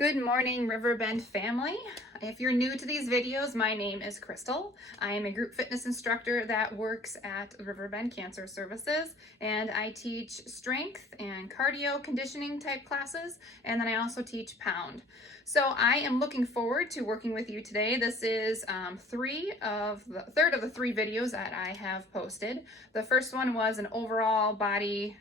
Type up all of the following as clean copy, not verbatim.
Good morning, Riverbend family. If you're new to these videos, my name is Crystal. I am a group fitness instructor that works at Riverbend Cancer Services, and I teach strength and cardio conditioning type classes, and then I also teach pound. So I am looking forward to working with you today. This is third of the three videos that I have posted. The first one was an overall body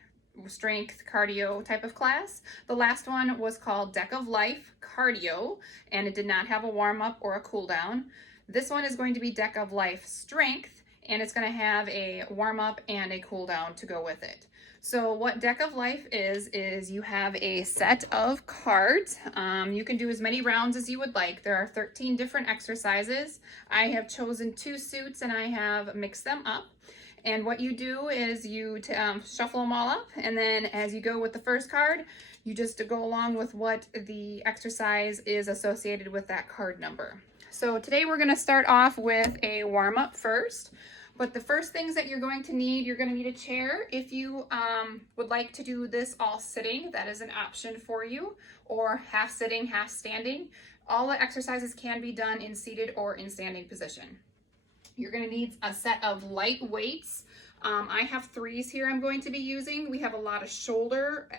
strength cardio type of class. The last one was called Deck of Life Cardio, and it did not have a warm-up or a cool down. This one is going to be Deck of Life Strength, and it's going to have a warm-up and a cool down to go with it. So what Deck of Life is you have a set of cards. You can do as many rounds as you would like. There are 13 different exercises. I have chosen 2 suits and I have mixed them up. And what you do is you shuffle them all up, and then as you go with the first card, you just go along with what the exercise is associated with that card number. So today we're going to start off with a warm-up first. But the first things that you're going to need a chair. If you would like to do this all sitting, that is an option for you, or half sitting, half standing. All the exercises can be done in seated or in standing position. You're going to need a set of light weights. I have 3s here I'm going to be using. We have a lot of shoulder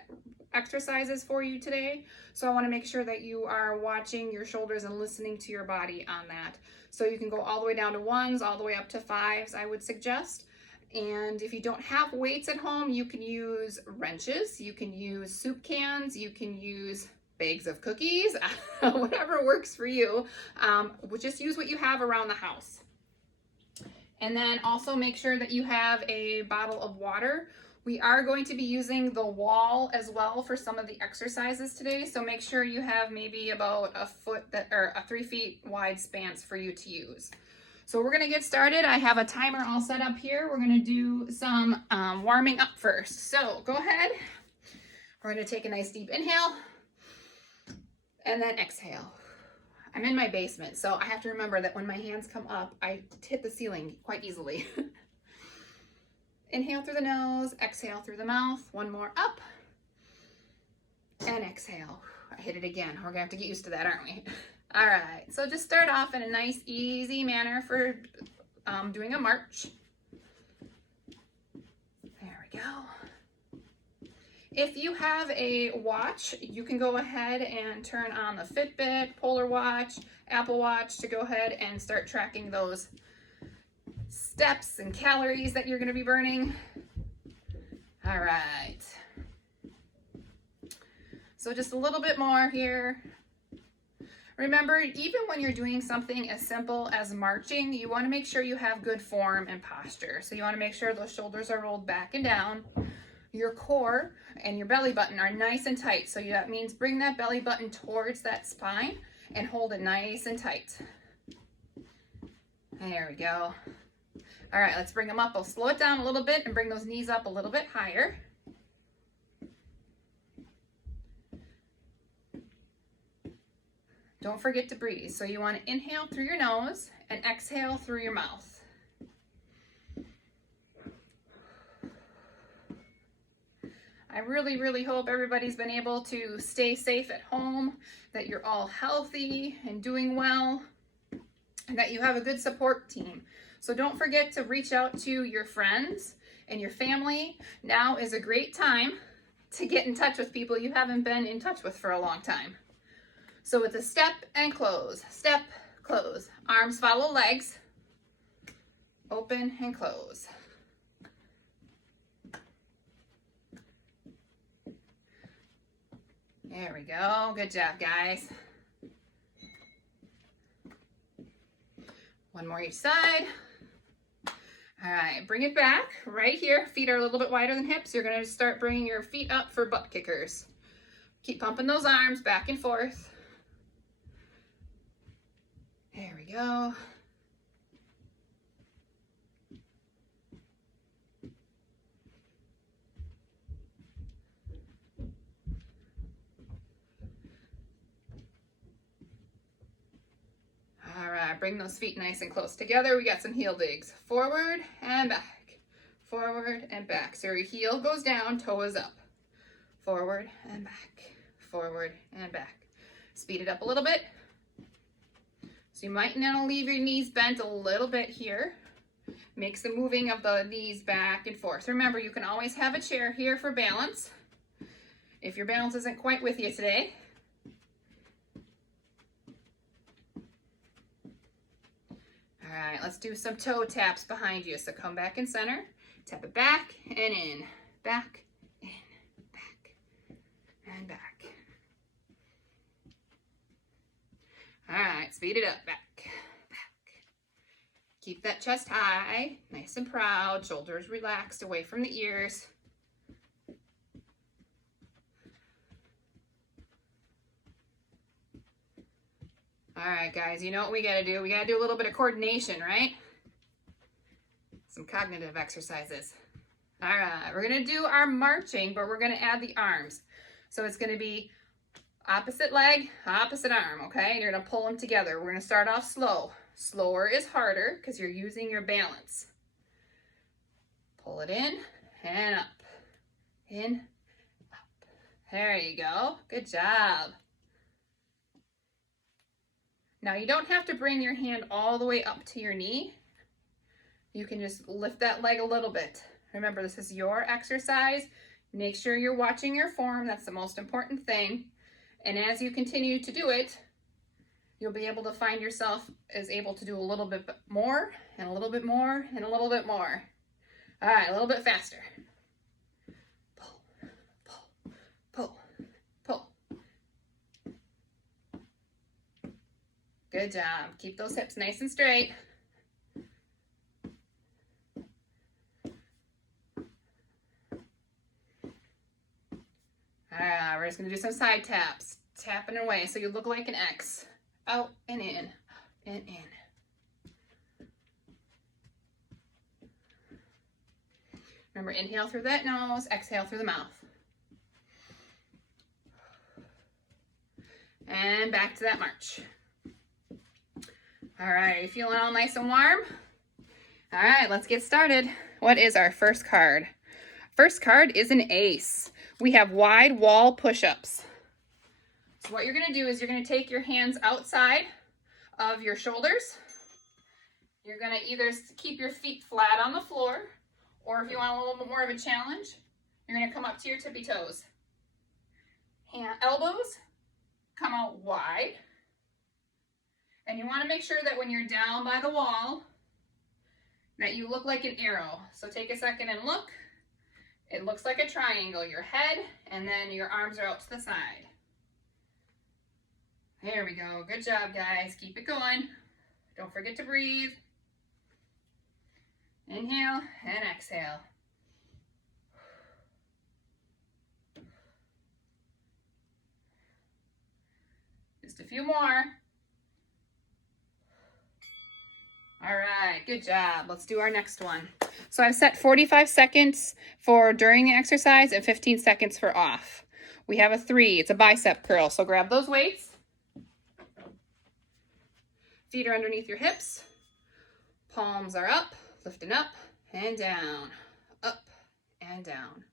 exercises for you today. So I want to make sure that you are watching your shoulders and listening to your body on that. So you can go all the way down to 1s, all the way up to 5s, I would suggest. And if you don't have weights at home, you can use wrenches, you can use soup cans, you can use bags of cookies, whatever works for you. Just use what you have around the house. And then also make sure that you have a bottle of water. We are going to be using the wall as well for some of the exercises today. So make sure you have maybe about a 3 feet wide spans for you to use. So we're gonna get started. I have a timer all set up here. We're gonna do some warming up first. So go ahead. We're gonna take a nice deep inhale and then exhale. I'm in my basement, so I have to remember that when my hands come up, I hit the ceiling quite easily. Inhale through the nose, exhale through the mouth. One more up, and exhale. I hit it again. We're gonna have to get used to that, aren't we? All right, so just start off in a nice, easy manner for doing a march. There we go. If you have a watch, you can go ahead and turn on the Fitbit, Polar Watch, Apple Watch to go ahead and start tracking those steps and calories that you're going to be burning. All right. So just a little bit more here. Remember, even when you're doing something as simple as marching, you want to make sure you have good form and posture. So you want to make sure those shoulders are rolled back and down. Your core and your belly button are nice and tight. So that means bring that belly button towards that spine and hold it nice and tight. There we go. All right, let's bring them up. I'll slow it down a little bit and bring those knees up a little bit higher. Don't forget to breathe. So you want to inhale through your nose and exhale through your mouth. I really, really hope everybody's been able to stay safe at home, that you're all healthy and doing well, and that you have a good support team. So don't forget to reach out to your friends and your family. Now is a great time to get in touch with people you haven't been in touch with for a long time. So it's a step and close, step, close. Arms follow legs, open and close. There we go. Good job, guys. One more each side. All right, bring it back right here. Feet are a little bit wider than hips. You're going to start bringing your feet up for butt kickers. Keep pumping those arms back and forth. There we go. All right, bring those feet nice and close together. We got some heel digs. Forward and back. Forward and back. So your heel goes down, toe is up. Forward and back. Forward and back. Speed it up a little bit. So you might now leave your knees bent a little bit here. Makes the moving of the knees back and forth. Remember, you can always have a chair here for balance if your balance isn't quite with you today. All right, let's do some toe taps behind you. So come back in center, tap it back and in, back, in, back, and back. All right, speed it up, back, back. Keep that chest high, nice and proud, shoulders relaxed away from the ears. All right, guys, you know what we gotta do? We gotta do a little bit of coordination, right? Some cognitive exercises. All right, we're gonna do our marching, but we're gonna add the arms. So it's gonna be opposite leg, opposite arm, okay? And you're gonna pull them together. We're gonna start off slow. Slower is harder because you're using your balance. Pull it in and up, in, up. There you go, good job. Now you don't have to bring your hand all the way up to your knee. You can just lift that leg a little bit. Remember, this is your exercise. Make sure you're watching your form. That's the most important thing. And as you continue to do it, you'll be able to find yourself as able to do a little bit more and a little bit more and a little bit more. All right, a little bit faster. Pull, pull, pull, pull. Good job. Keep those hips nice and straight. We're just gonna do some side taps, tapping away so you look like an X. Out and in, and in. Remember, inhale through that nose, exhale through the mouth. And back to that march. All right, you feeling all nice and warm? All right, let's get started. What is our first card? First card is an ace. We have wide wall push-ups. So what you're gonna do is you're gonna take your hands outside of your shoulders. You're gonna either keep your feet flat on the floor, or if you want a little bit more of a challenge, you're gonna come up to your tippy toes. Elbows come out wide. And you wanna make sure that when you're down by the wall, that you look like an arrow. So take a second and look. It looks like a triangle, your head, and then your arms are out to the side. There we go, good job guys, keep it going. Don't forget to breathe. Inhale and exhale. Just a few more. All right, good job. Let's do our next one. So I've set 45 seconds for during the exercise and 15 seconds for off. We have a 3, it's a bicep curl. So grab those weights. Feet are underneath your hips. Palms are up, lifting up and down, up and down.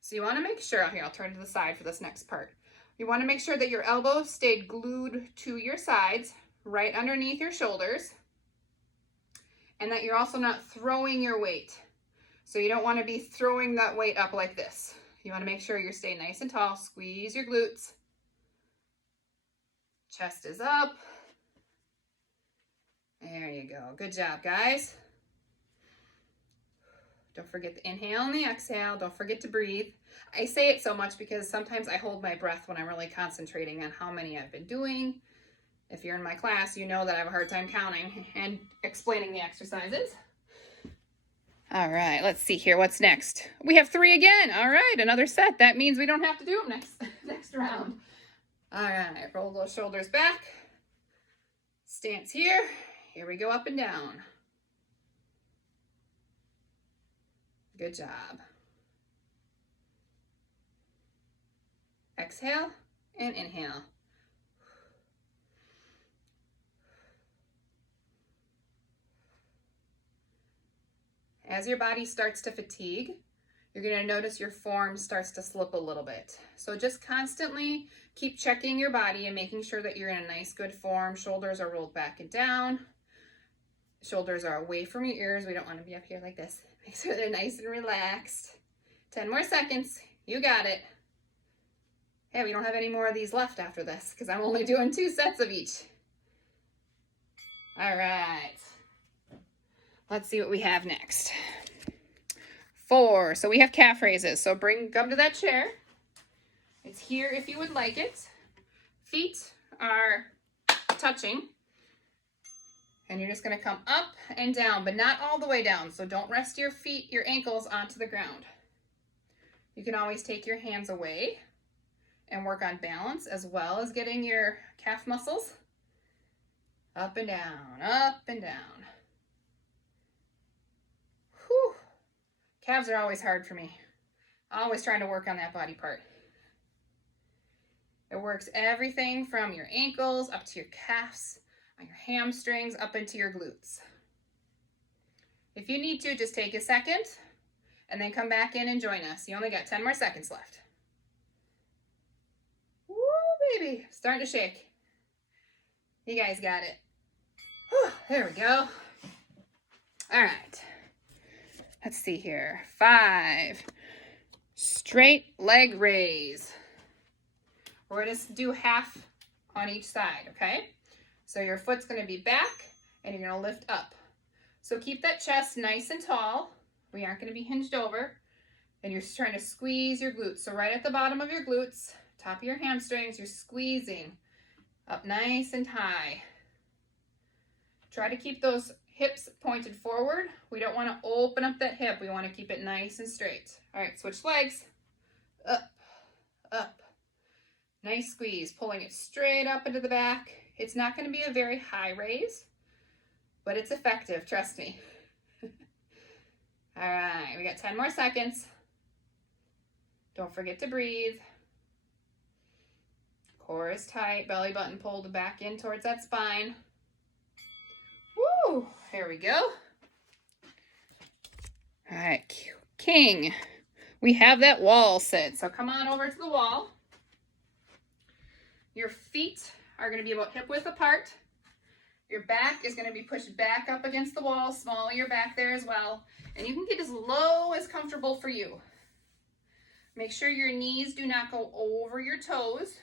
So you wanna make sure, here, I'll turn to the side for this next part. You wanna make sure that your elbows stayed glued to your sides, right underneath your shoulders, and that you're also not throwing your weight. So you don't want to be throwing that weight up like this. You want to make sure you're staying nice and tall. Squeeze your glutes. Chest is up. There you go. Good job, guys. Don't forget the inhale and the exhale. Don't forget to breathe. I say it so much because sometimes I hold my breath when I'm really concentrating on how many I've been doing. If you're in my class, you know that I have a hard time counting and explaining the exercises. All right, let's see here. What's next? We have 3 again. All right, another set. That means we don't have to do them next round. All right, roll those shoulders back. Stance here. Here we go, up and down. Good job. Exhale and inhale. As your body starts to fatigue, you're gonna notice your form starts to slip a little bit. So just constantly keep checking your body and making sure that you're in a nice, good form. Shoulders are rolled back and down. Shoulders are away from your ears. We don't wanna be up here like this. Make sure they're nice and relaxed. 10 more seconds, you got it. Hey, we don't have any more of these left after this because I'm only doing 2 sets of each. All right, let's see what we have next. 4, so we have calf raises. So come to that chair. It's here if you would like it. Feet are touching. And you're just gonna come up and down, but not all the way down. So don't rest your feet, your ankles onto the ground. You can always take your hands away and work on balance as well as getting your calf muscles up and down, up and down. Whew. Calves are always hard for me. Always trying to work on that body part. It works everything from your ankles up to your calves, on your hamstrings, up into your glutes. If you need to, just take a second and then come back in and join us. You only got 10 more seconds left. Woo, baby, starting to shake. You guys got it. Whew, there we go. All right. Let's see here. 5. Straight leg raise. We're going to do half on each side, okay? So your foot's going to be back and you're going to lift up. So keep that chest nice and tall. We aren't going to be hinged over. And you're trying to squeeze your glutes. So right at the bottom of your glutes, top of your hamstrings, you're squeezing up nice and high. Try to keep those hips pointed forward. We don't want to open up that hip. We want to keep it nice and straight. All right, switch legs. Up, up. Nice squeeze, pulling it straight up into the back. It's not going to be a very high raise, but it's effective, trust me. All right, we got 10 more seconds. Don't forget to breathe. Core is tight, belly button pulled back in towards that spine. Woo, here we go. All right, king. We have that wall sit, so come on over to the wall. Your feet are going to be about hip width apart. Your back is going to be pushed back up against the wall, small your back there as well. And you can get as low as comfortable for you. Make sure your knees do not go over your toes.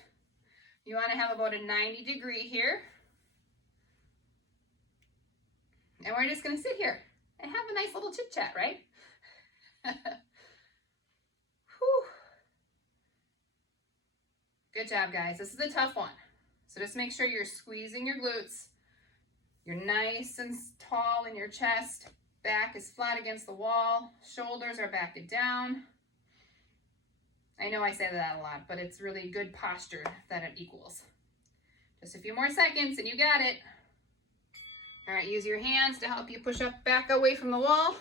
You want to have about a 90-degree here. And we're just going to sit here and have a nice little chit chat, right? Whew. Good job, guys. This is a tough one. So just make sure you're squeezing your glutes. You're nice and tall in your chest. Back is flat against the wall. Shoulders are back and down. I know I say that a lot, but it's really good posture that it equals. Just a few more seconds and you got it. All right, use your hands to help you push up back away from the wall.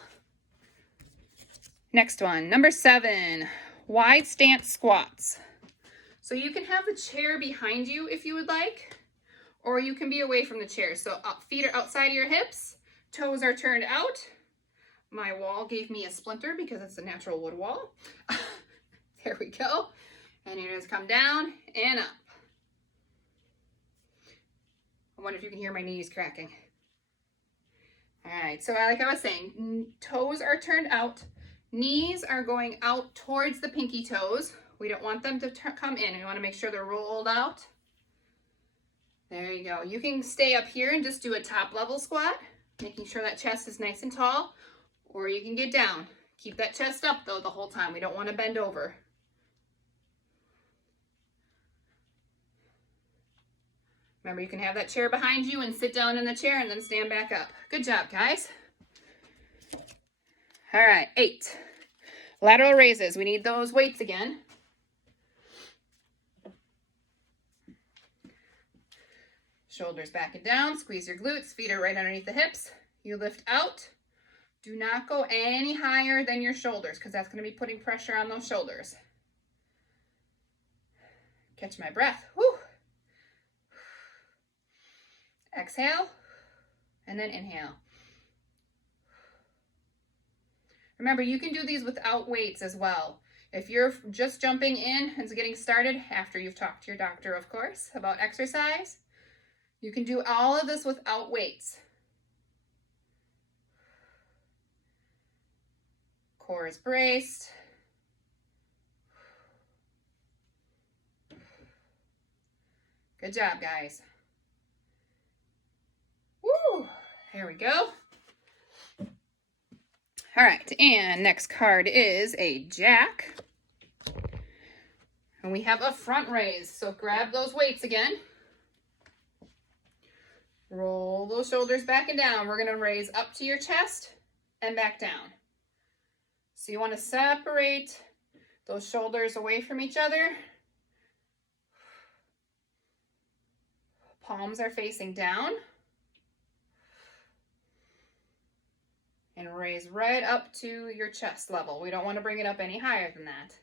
Next one, number 7, wide stance squats. So you can have the chair behind you if you would like, or you can be away from the chair. So feet are outside of your hips, toes are turned out. My wall gave me a splinter because it's a natural wood wall. There we go. And you're just come down and up. I wonder if you can hear my knees cracking. All right, so like I was saying, toes are turned out. Knees are going out towards the pinky toes. We don't want them to come in. We want to make sure they're rolled out. There you go. You can stay up here and just do a top level squat, making sure that chest is nice and tall, or you can get down. Keep that chest up though the whole time. We don't want to bend over. Remember, you can have that chair behind you and sit down in the chair and then stand back up. Good job, guys. All right, 8. Lateral raises. We need those weights again. Shoulders back and down. Squeeze your glutes. Feet are right underneath the hips. You lift out. Do not go any higher than your shoulders because that's going to be putting pressure on those shoulders. Catch my breath. Whew. Exhale and then inhale. Remember, you can do these without weights as well. If you're just jumping in and getting started, after you've talked to your doctor, of course, about exercise, you can do all of this without weights. Core is braced. Good job, guys. Woo! There we go. All right, and next card is a jack. And we have a front raise, so grab those weights again. Roll those shoulders back and down. We're gonna raise up to your chest and back down. So you wanna separate those shoulders away from each other. Palms are facing down. And raise right up to your chest level. We don't want to bring it up any higher than that.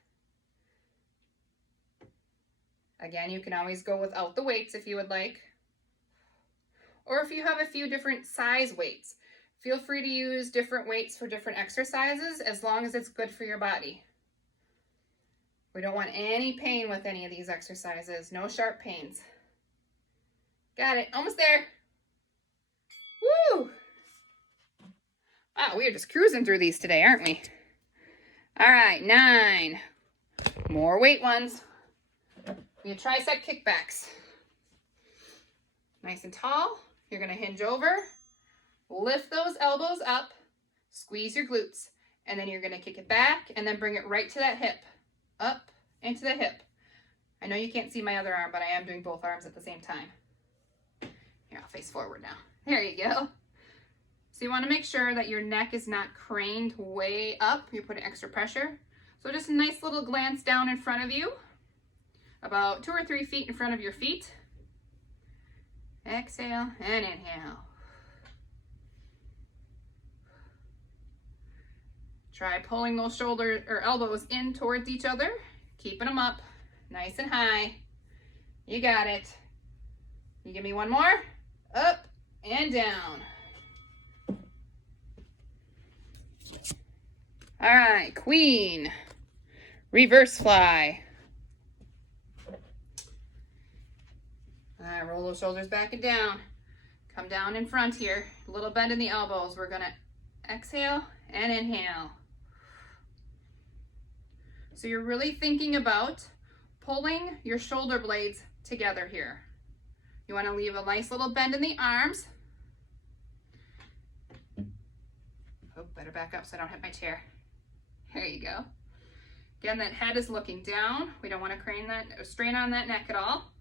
Again, you can always go without the weights if you would like. Or if you have a few different size weights, feel free to use different weights for different exercises as long as it's good for your body. We don't want any pain with any of these exercises. No sharp pains. Got it. Almost there. Woo! Wow, we are just cruising through these today, aren't we? All right, 9. More weight ones. Your tricep kickbacks. Nice and tall. You're going to hinge over. Lift those elbows up. Squeeze your glutes. And then you're going to kick it back and then bring it right to that hip. Up into the hip. I know you can't see my other arm, but I am doing both arms at the same time. Here, I'll face forward now. There you go. So you want to make sure that your neck is not craned way up. You're putting extra pressure. So just a nice little glance down in front of you, about 2 or 3 feet in front of your feet. Exhale and inhale. Try pulling those shoulders or elbows in towards each other, keeping them up nice and high. You got it. You give me one more. Up and down. All right, queen, reverse fly. All right, roll those shoulders back and down. Come down in front here. A little bend in the elbows. We're gonna exhale and inhale. So you're really thinking about pulling your shoulder blades together here. You wanna leave a nice little bend in the arms. Oh, better back up so I don't hit my chair. There you go. Again, that head is looking down. We don't want to crane that, strain on that neck at all.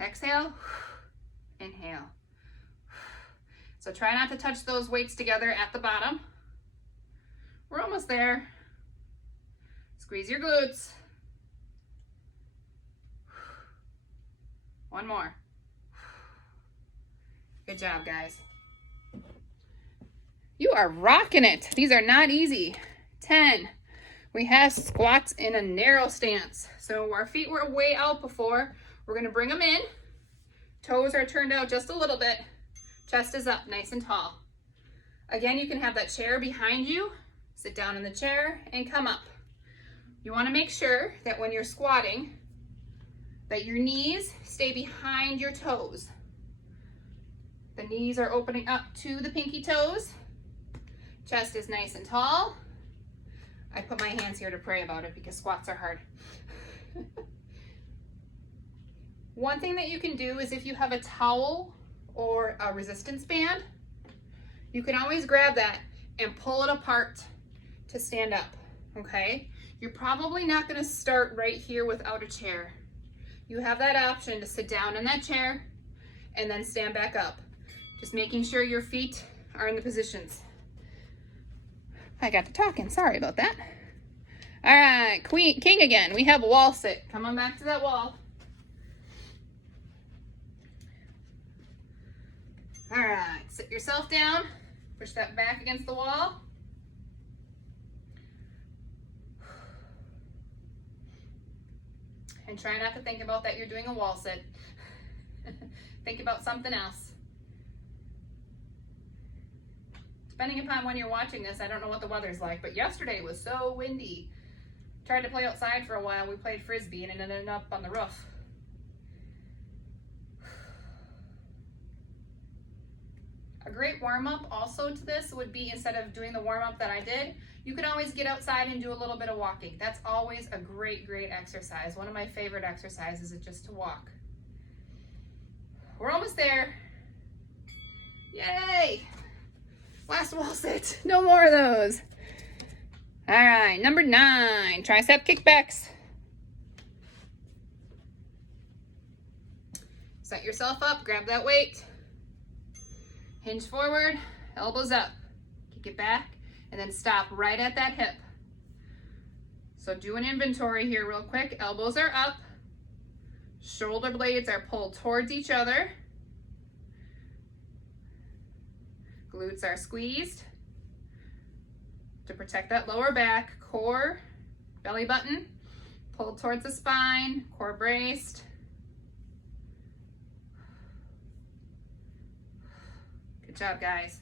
Exhale, inhale. So try not to touch those weights together at the bottom. We're almost there. Squeeze your glutes. One more. Good job, guys. You are rocking it. These are not easy. 10. We have squats in a narrow stance. So our feet were way out before. We're going to bring them in. Toes are turned out just a little bit. Chest is up nice and tall. Again, you can have that chair behind you. Sit down in the chair and come up. You want to make sure that when you're squatting, that your knees stay behind your toes. The knees are opening up to the pinky toes. Chest is nice and tall. I put my hands here to pray about it because squats are hard. One thing that you can do is if you have a towel or a resistance band, you can always grab that and pull it apart to stand up, okay? You're probably not gonna start right here without a chair. You have that option to sit down in that chair and then stand back up. Just making sure your feet are in the positions. I got to talking, sorry about that. All right, king again. We have wall sit. Come on back to that wall. All right, sit yourself down. Push that back against the wall. And try not to think about that you're doing a wall sit. Think about something else. Depending upon when you're watching this, I don't know what the weather's like, but yesterday was so windy. Tried to play outside for a while. We played Frisbee and it ended up on the roof. A great warm-up also to this would be, instead of doing the warm-up that I did, you could always get outside and do a little bit of walking. That's always a great exercise. One of my favorite exercises is just to walk. We're almost there. Yay! Last wall sit. No more of those. All right, number 9, tricep kickbacks. Set yourself up, grab that weight. Hinge forward, elbows up, kick it back, and then stop right at that hip. So do an inventory here real quick. Elbows are up, shoulder blades are pulled towards each other, glutes are squeezed to protect that lower back, core, belly button, pulled towards the spine, core braced. Good job, guys.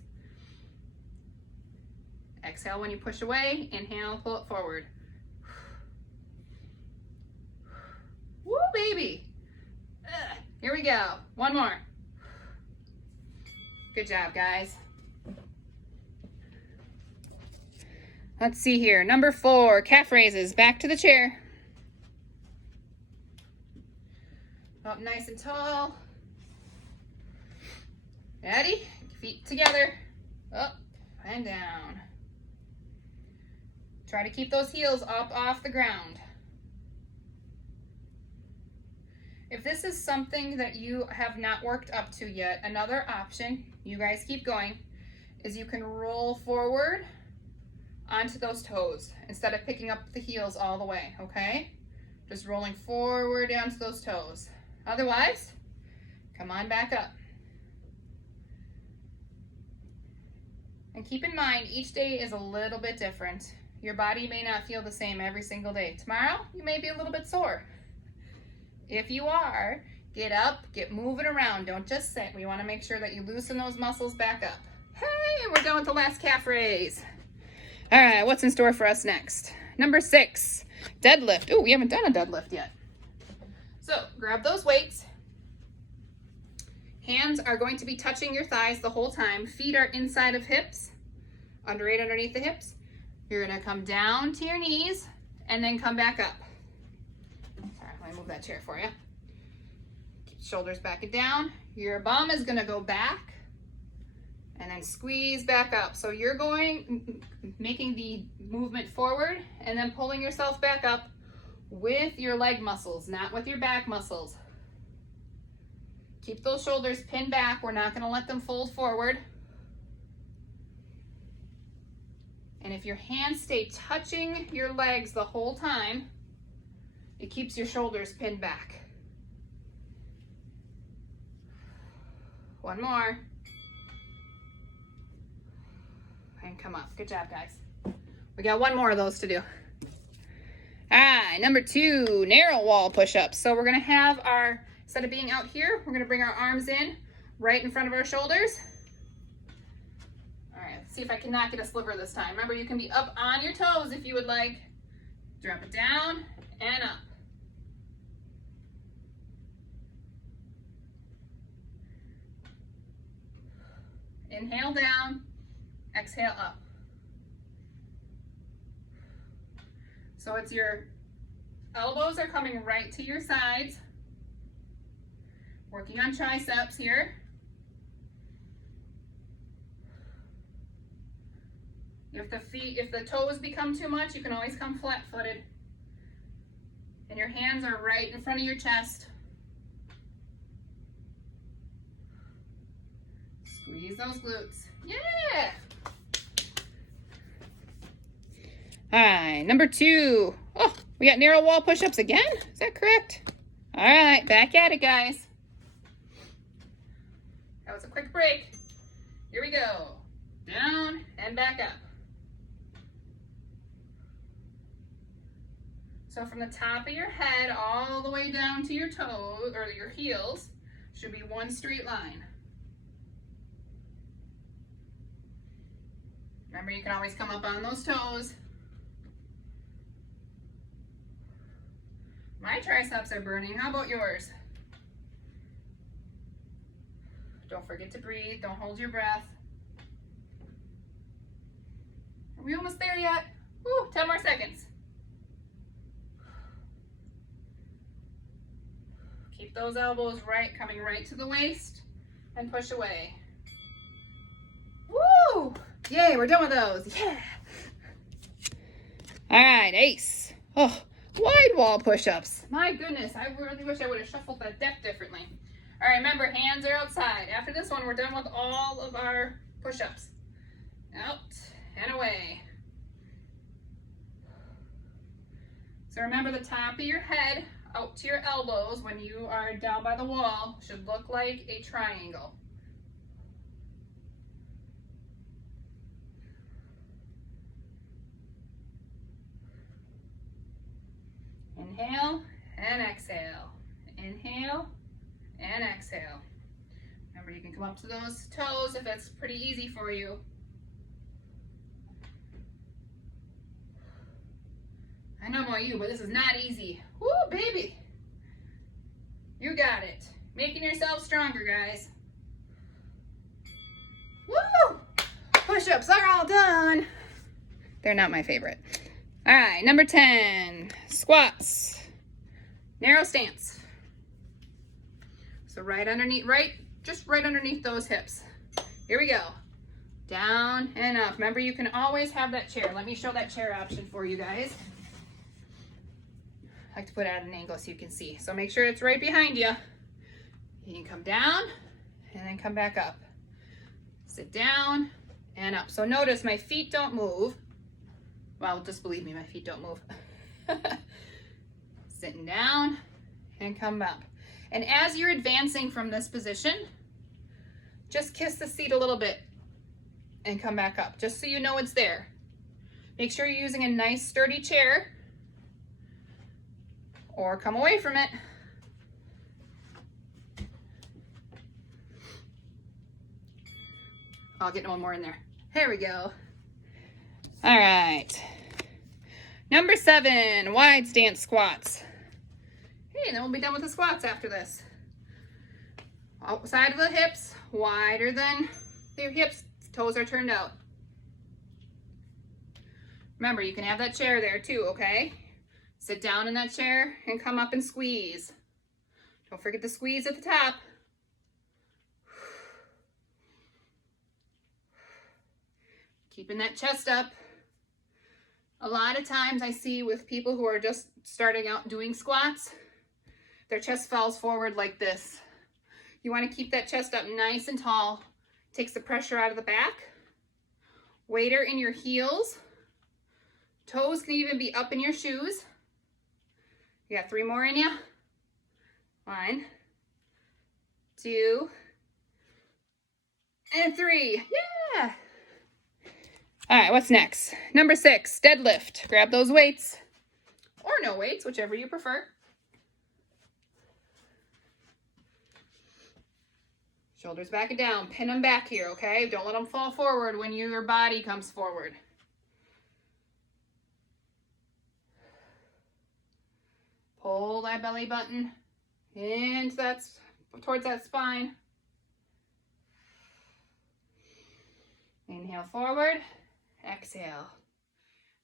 Exhale when you push away. Inhale, pull it forward. Woo, baby. Here we go. One more. Good job, guys. Let's see here. Number 4, calf raises. Back to the chair. Up nice and tall. Ready? Feet together. Up and down. Try to keep those heels up off the ground. If this is something that you have not worked up to yet, another option, you guys keep going, is you can roll forward onto those toes instead of picking up the heels all the way, okay? Just rolling forward down to those toes. Otherwise, come on back up. And keep in mind, each day is a little bit different. Your body may not feel the same every single day. Tomorrow, you may be a little bit sore. If you are, get up, get moving around. Don't just sit. We want to make sure that you loosen those muscles back up. Hey, and we're done with the last calf raise. All right, what's in store for us next? Number 6, deadlift. Oh, we haven't done a deadlift yet. So grab those weights. Hands are going to be touching your thighs the whole time. Feet are inside of hips, underneath the hips. You're gonna come down to your knees and then come back up. Sorry, let me move that chair for you. Keep shoulders back and down. Your bum is gonna go back and then squeeze back up. So you're making the movement forward and then pulling yourself back up with your leg muscles, not with your back muscles. Keep those shoulders pinned back. We're not going to let them fold forward. And if your hands stay touching your legs the whole time, it keeps your shoulders pinned back. One more. And come up. Good job, guys. We got one more of those to do. All right, number 2, narrow wall push-ups. So we're going to have our, instead of being out here, we're going to bring our arms in right in front of our shoulders. All right, let's see if I can not get a sliver this time. Remember, you can be up on your toes if you would like. Drop it down and up. Inhale down, exhale up. So it's your elbows are coming right to your sides. Working on triceps here. If the toes become too much, you can always come flat-footed. And your hands are right in front of your chest. Squeeze those glutes. Yeah! All right, number 2. Oh, we got narrow wall push-ups again? Is that correct? All right, back at it, guys. That was a quick break. Here we go. Down and back up. So from the top of your head all the way down to your toes, or your heels, should be one straight line. Remember, you can always come up on those toes. My triceps are burning. How about yours? Don't forget to breathe. Don't hold your breath. Are we almost there yet? Woo, 10 more seconds. Keep those elbows coming right to the waist and push away. Woo! Yay, we're done with those. Yeah. All right, ace. Oh, wide wall push-ups. My goodness, I really wish I would have shuffled that deck differently. All right, remember, hands are outside. After this one, we're done with all of our push-ups. Out and away. So remember, the top of your head out to your elbows when you are down by the wall should look like a triangle. Inhale and exhale. Inhale and exhale. Remember, you can come up to those toes if that's pretty easy for you. I know about you, but this is not easy. Woo, baby. You got it. Making yourself stronger, guys. Woo! Push-ups are all done. They're not my favorite. All right, number 10, squats. Narrow stance. So right underneath those hips. Here we go. Down and up. Remember, you can always have that chair. Let me show that chair option for you guys. I like to put it at an angle so you can see. So make sure it's right behind you. You can come down and then come back up. Sit down and up. So notice my feet don't move. Well, just believe me, my feet don't move. Sitting down and come up. And as you're advancing from this position, just kiss the seat a little bit and come back up, just so you know it's there. Make sure you're using a nice sturdy chair, or come away from it. I'll get one more in there. There we go. All right. Number 7, wide stance squats. Hey, then we'll be done with the squats after this. Outside of the hips, wider than your hips, toes are turned out. Remember, you can have that chair there too, okay? Sit down in that chair and come up and squeeze. Don't forget to squeeze at the top. Keeping that chest up. A lot of times I see with people who are just starting out doing squats, their chest falls forward like this. You want to keep that chest up nice and tall. Takes the pressure out of the back. Weight are in your heels. Toes can even be up in your shoes. You got 3 more in you. 1, 2, and 3. Yeah. All right, what's next? Number 6, deadlift. Grab those weights, or no weights, whichever you prefer. Shoulders back and down. Pin them back here, okay? Don't let them fall forward when your body comes forward. Pull that belly button into towards that spine. Inhale forward, exhale.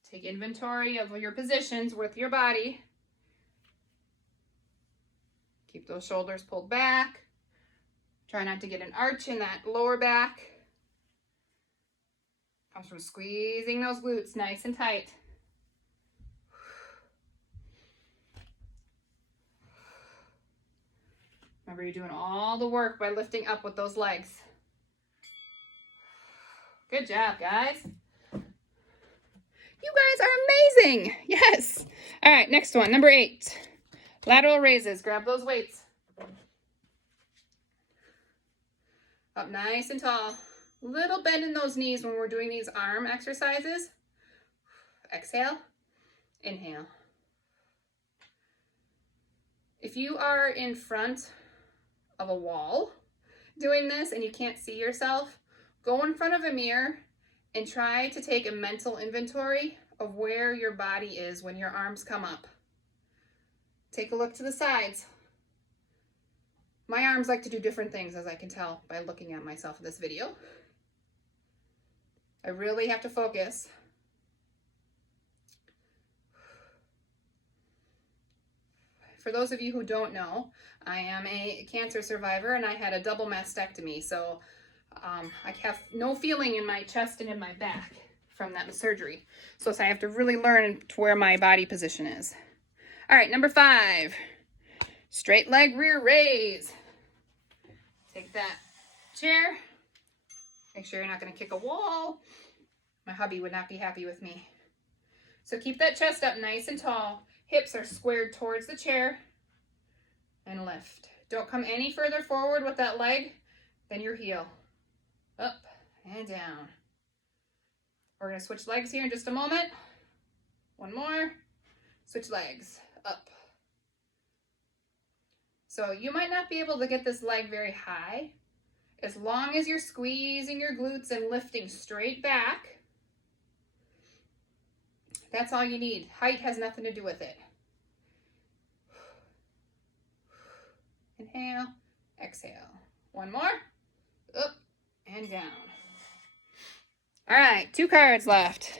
Take inventory of your positions with your body. Keep those shoulders pulled back. Try not to get an arch in that lower back. Comes from squeezing those glutes nice and tight. Remember, you're doing all the work by lifting up with those legs. Good job, guys. You guys are amazing. Yes. All right, next one, number 8. Lateral raises. Grab those weights. Up nice and tall. Little bend in those knees when we're doing these arm exercises. Exhale. Inhale. If you are in front of a wall doing this and you can't see yourself, go in front of a mirror and try to take a mental inventory of where your body is when your arms come up. Take a look to the sides. My arms like to do different things, as I can tell by looking at myself in this video. I really have to focus. For those of you who don't know, I am a cancer survivor and I had a double mastectomy, so I have no feeling in my chest and in my back from that surgery. So I have to really learn to where my body position is. All right, number 5, straight leg rear raise. Take that chair. Make sure you're not going to kick a wall. My hubby would not be happy with me. So keep that chest up nice and tall. Hips are squared towards the chair. And lift. Don't come any further forward with that leg than your heel. Up and down. We're going to switch legs here in just a moment. One more. Switch legs. Up. So you might not be able to get this leg very high. As long as you're squeezing your glutes and lifting straight back, that's all you need. Height has nothing to do with it. Inhale, exhale. One more. Up and down. All right, 2 cards left.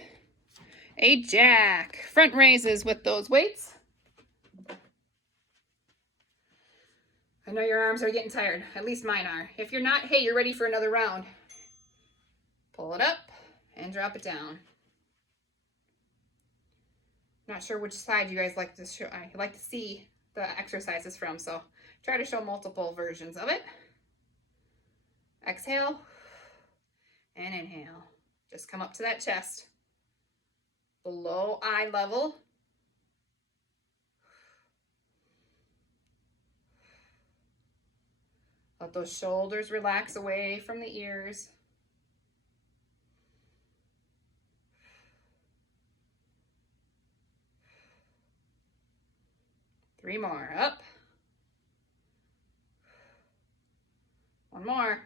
A jack. Front raises with those weights. I know your arms are getting tired. At least mine are. If you're not, hey, you're ready for another round. Pull it up and drop it down. Not sure which side you guys like to show. I like to see the exercises from, so try to show multiple versions of it. Exhale and inhale. Just come up to that chest. Below eye level. Let those shoulders relax away from the ears. Three more. Up. One more.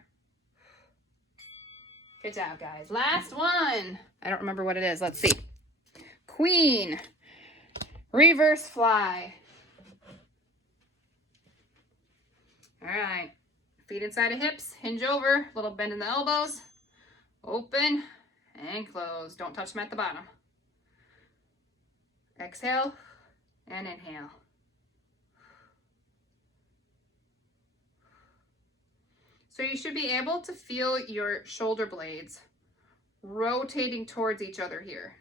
Good job, guys. Last one. I don't remember what it is. Let's see. Queen. Reverse fly. All right. Feet inside of hips. Hinge over. Little bend in the elbows. Open and close. Don't touch them at the bottom. Exhale and inhale. So you should be able to feel your shoulder blades rotating towards each other here.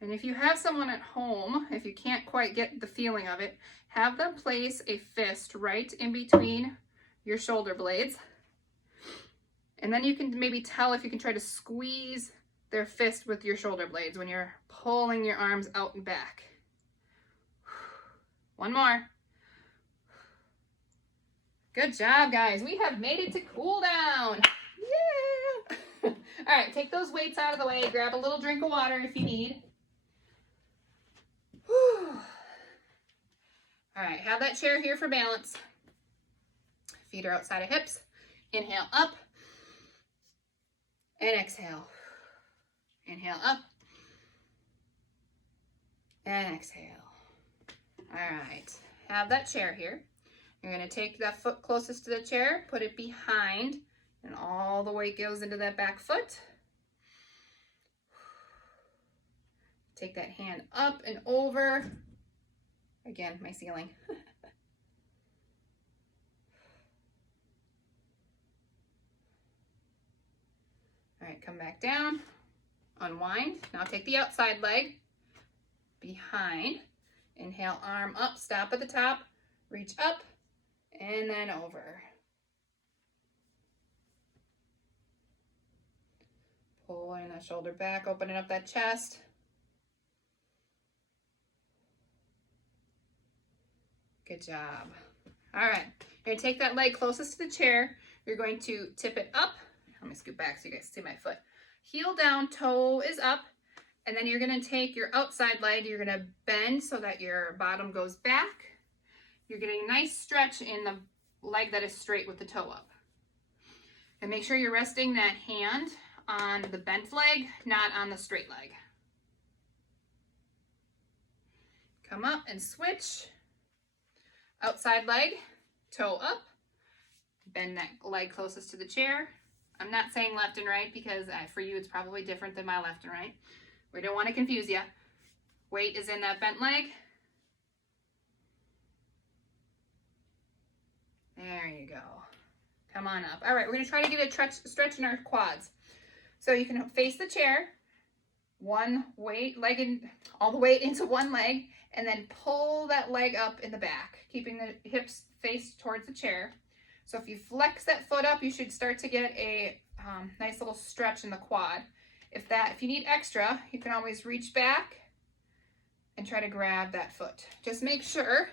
And if you have someone at home, if you can't quite get the feeling of it, have them place a fist right in between your shoulder blades. And then you can maybe tell if you can try to squeeze their fist with your shoulder blades when you're pulling your arms out and back. One more. Good job, guys. We have made it to cool down. Yeah. All right, take those weights out of the way. Grab a little drink of water if you need. Whew. All right, have that chair here for balance. Feet are outside of hips. Inhale up and exhale. Inhale up and exhale. All right, have that chair here. You're going to take that foot closest to the chair, put it behind, and all the weight goes into that back foot. Take that hand up and over. Again, my ceiling. All right, come back down, unwind. Now take the outside leg behind. Inhale, arm up, stop at the top, reach up, and then over. Pulling that shoulder back, opening up that chest. Good job. All right, you're gonna take that leg closest to the chair. You're going to tip it up. Let me scoot back so you guys see my foot. Heel down, toe is up. And then you're gonna take your outside leg, you're gonna bend so that your bottom goes back. You're getting a nice stretch in the leg that is straight with the toe up. And make sure you're resting that hand on the bent leg, not on the straight leg. Come up and switch. Outside leg, toe up. Bend that leg closest to the chair. I'm not saying left and right because for you it's probably different than my left and right. We don't want to confuse you. Weight is in that bent leg. There you go. Come on up. All right, we're going to try to get a stretch in our quads. So you can face the chair, one leg and all the weight into one leg, and then pull that leg up in the back, keeping the hips faced towards the chair. So if you flex that foot up, you should start to get a nice little stretch in the quad. If you need extra, you can always reach back and try to grab that foot. Just make sure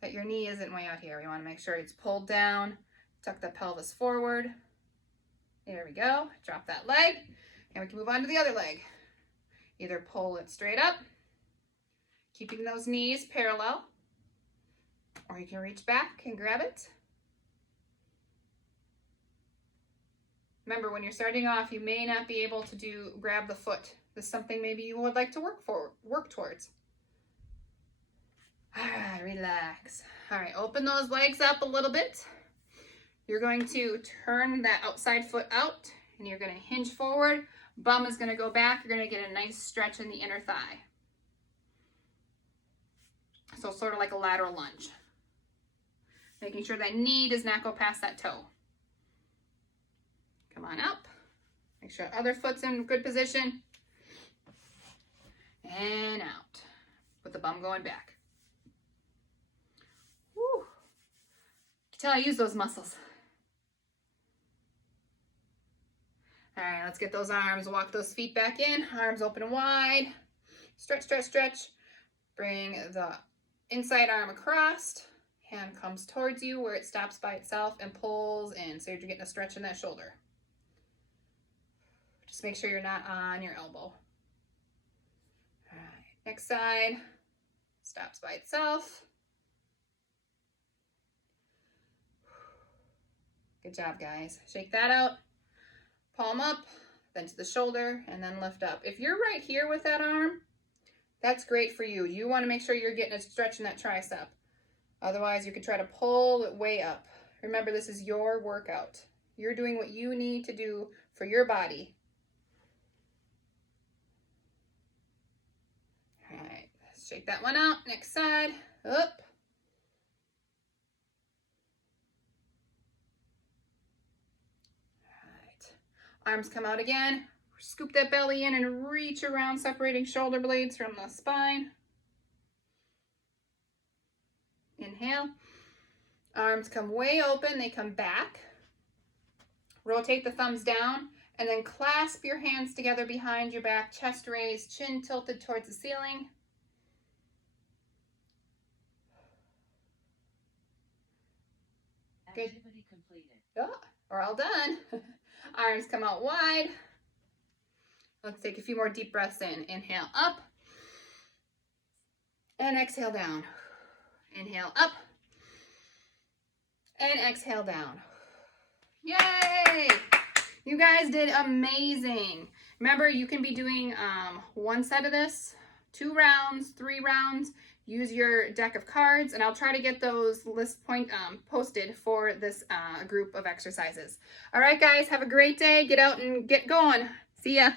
that your knee isn't way out here. We want to make sure it's pulled down. Tuck the pelvis forward. There we go. Drop that leg. And we can move on to the other leg. Either pull it straight up, keeping those knees parallel, or you can reach back and grab it. Remember, when you're starting off, you may not be able to grab the foot. This is something maybe you would like to work towards. All right, relax. All right, open those legs up a little bit. You're going to turn that outside foot out and you're going to hinge forward. Bum is going to go back. You're going to get a nice stretch in the inner thigh. So sort of like a lateral lunge. Making sure that knee does not go past that toe. Come on up. Make sure other foot's in good position. And out. With the bum going back. Woo. You can tell I use those muscles. All right, let's get those arms, walk those feet back in. Arms open and wide. Stretch, stretch, stretch. Bring the inside arm across. Hand comes towards you where it stops by itself and pulls in. So you're getting a stretch in that shoulder. Just make sure you're not on your elbow. All right, next side. Stops by itself. Good job, guys. Shake that out. Palm up, then to the shoulder, and then lift up. If you're right here with that arm, that's great for you. You want to make sure you're getting a stretch in that tricep. Otherwise, you could try to pull it way up. Remember, this is your workout. You're doing what you need to do for your body. All right, shake that one out. Next side, up. Arms come out again. Scoop that belly in and reach around, separating shoulder blades from the spine. Inhale. Arms come way open. They come back. Rotate the thumbs down and then clasp your hands together behind your back. Chest raised, chin tilted towards the ceiling. Good. Activity completed. Oh, we're all done. Arms come out wide. Let's take a few more deep breaths in. Inhale up. And exhale down. Inhale up. And exhale down. Yay! You guys did amazing. Remember, you can be doing one set of this, 2 rounds, 3 rounds. Use your deck of cards, and I'll try to get those posted for this group of exercises. All right, guys, have a great day. Get out and get going. See ya.